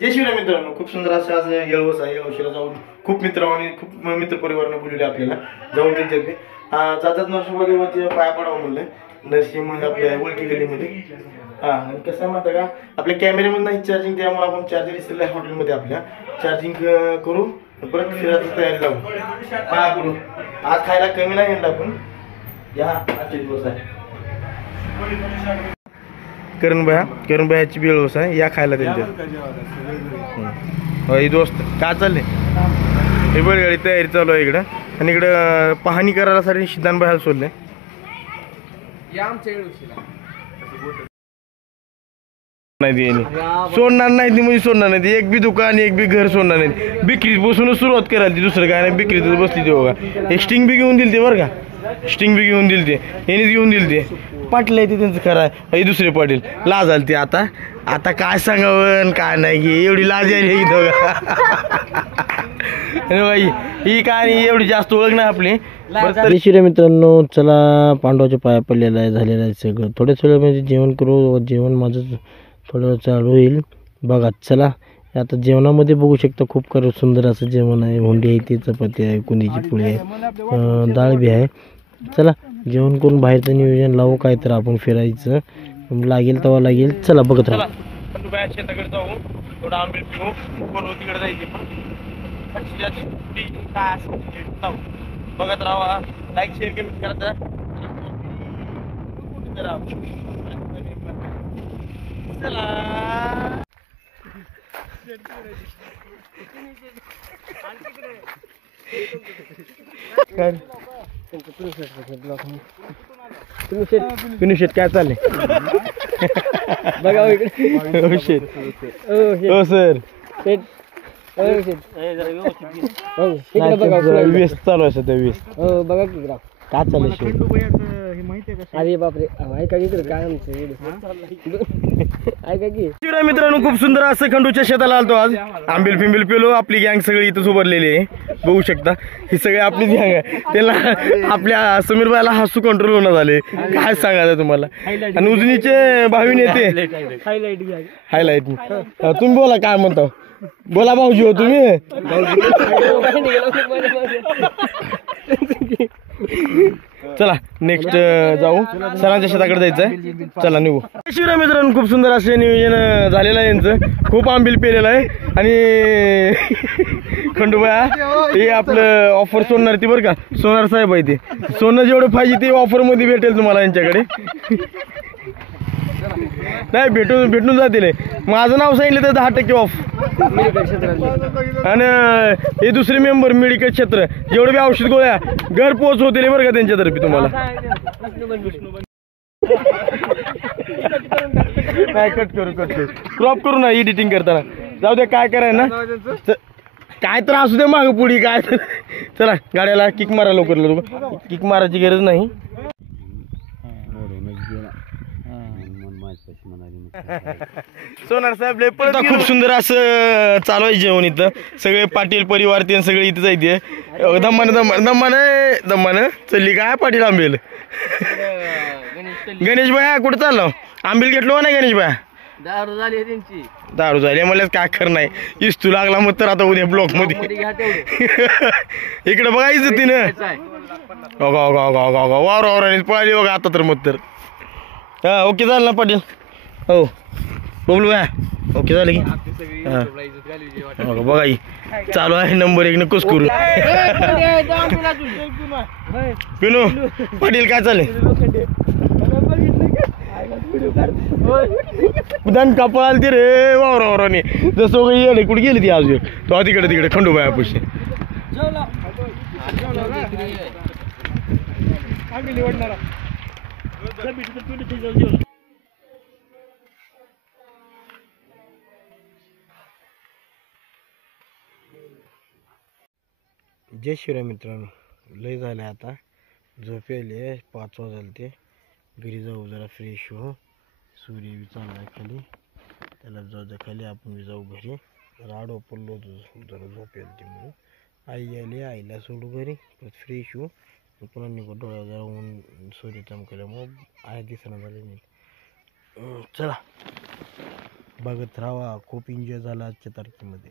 जय शिवराय मित्रांनो, खूप सुंदर असं आज येळवस आहे. येळवशीला जाऊन खूप मित्र आणि खूप मित्र परिवाराने बोलवले आपल्याला जाऊन त्यांच्याकडे जातात नरसिंहदेवाच्या पाया पडावं म्हणलं. नरसिंह आपल्या ओळखी गलीमध्ये आणि कसं आहे माहिती का, आपल्या कॅमेऱ्यामध्ये नाही चार्जिंग, त्यामुळे आपण चार्जर इसरला हॉटेलमध्ये आपल्या चार्जिंग करू परत फिरायची तयारी लावू. पाया पडू. आज खायला कमी नाही येणार आपण, या आजचे दिवस आहे. करण भयाची बेळवस आहे, या खायला त्यांच्या. दोस्त काय चालले, हे बैलगाडी तयारी चालू आहे इकडं. आणि इकडं पाहणी करायला सिद्धांत बाहेर सोडले. नाही सोडणार नाही ती, म्हणजे सोडणार नाही ती. एक बी दुकान एक बी घर सोडणार नाही. बिक्रीत बसूनच सुरुवात करायला ती, दुसरं काय नाही. बिक्रीतच बसली ती बघा. एक स्टिंग बी घेऊन दिली ते बरं का, स्टिंग बी घेऊन दिली ते, यांनीच घेऊन दिली ते. पाटील आहे ते त्यांचं खरं आहे. हे दुसरे पाटील लाज आली ती. आता काय सांगावं काय नाही की एवढी लाज आली बाई. ही काय एवढी जास्त ओळख नाही आपली. शिरे मित्रांनो, चला पांडवाच्या पाया पडलेला आहे, झालेलं आहे सगळं. थोड्याच वेळ म्हणजे जेवण करू. जेवण माझं थोडं चालू होईल बघा. चला आता जेवणामध्ये बघू शकता, खूप सुंदर असं जेवण आहे. हुंडी आहे, ती चपाती आहे, कुंदीची पोळी आहे, डाळ बी आहे. चला जेवण करून बाहेरचं नियोजन लावू, काय तर आपण फिरायचं लागेल तेव्हा लागेल. चला बघत राहा. शेताकडे जाऊ, थोडं आंबे पिऊ, तिकडे जायचे बघत राहा. लाईक शेअर कमेंट करता. चला पिनू शेट काय चाललंय बघा इकडे. हो शेट, हो सर. व्यस्त चालू आहे सध्या, व्यस्त. हो बघा की काय चाललंय शेट. अरे बापरे, ऐका की काय ऐका की. शिवराय मित्रांनो, खूप सुंदर असं खंडूच्या शेताला आलतो आज. आंबील फिंबील पेलो. आपली गँग सगळी इथंच उभारलेली आहे, बघू शकता. ही सगळी आपलीच गँग आहे. त्याला आपल्या समीर भाईला हसू कंट्रोल होणं झाले, काय सांगायचं तुम्हाला. आणि उजनीचे भावी नेते हायलाइट. तुम्ही बोला काय म्हणता, बोला भाऊजी. हो तुम्ही चला नेक्स्ट जाऊ, सरांच्या शेताकडे जायचंय. चला निघू. शिवराय मित्रांनो, खूप सुंदर असे नियोजन झालेलं आहे यांचं. खूप आंबील पेलेलं आहे. आणि खंडोबा हे आपलं ऑफर सोडणार ती बरं का, सोनार साहेब आहे ते. सोनं जेवढं पाहिजे ते ऑफर मध्ये भेटेल तुम्हाला यांच्याकडे. नाही भेटून जातील. माझं नाव सांगितलं तर 10% ऑफ. आणि हे दुसरे मेंबर मेडिकल क्षेत्र, जेवढे बी औषध गोळ्या घर पोहोच होतील बरं का त्यांच्यातर्फे तुम्हाला. काय कट करू क्रॉप करू ना एडिटिंग करताना. जाऊ दे, काय कराय ना, काय तर असू दे माग पुढी काय तर. चला गाड्याला किक मारा लवकर. किक मारायची गरज नाही. सोनार साहेब खूप सुंदर असं चालू आहे जेवण इथं. सगळे पाटील परिवार ते सगळे इथं जायचे. दम्मानं चलली काय पाटील आंबेल. गणेश भाया कुठं चाललो, आंबेल घेतलो नाही गणेश भाया. दारू झाली मला काय खरं नाही. इस्तू लागला मग तर आता उद्या ब्लॉक मध्ये. इकडे बघायचं तिनं वावर पळाली बघा आता तर. मग तर हा ओके झालं ना पाटील. हो बबलू भाया ओके झालं की. बघा चालू आहे नंबर 1 कुस करू. पिनू पाटील काय चाललंय. उदान कपाल ती रे वावराने जसं येणे कुठे गेली ती अजून. तो तिकडे खंडोबाया पुढे. जय शिवराय मित्रांनो, लय झालं आता. झोप यायली, 5 वाजले ते. घरी जाऊ जरा फ्रेश हो. सूर्य बी चाललाय खाली, त्याला जाऊ द्या खाली, आपण बी जाऊ घरी. राड पडलो जरा झोप यायला ती म्हणून. आई आली, आईला सोडू घरी, परत फ्रेश हो. पुन्हा निघू. डोळ्या जरा ऊन सूर्य चमकल्यामुळं आहे दिसणं झाले. चला बघत राहा. खूप एन्जॉय झाला आजच्या तारखेमध्ये.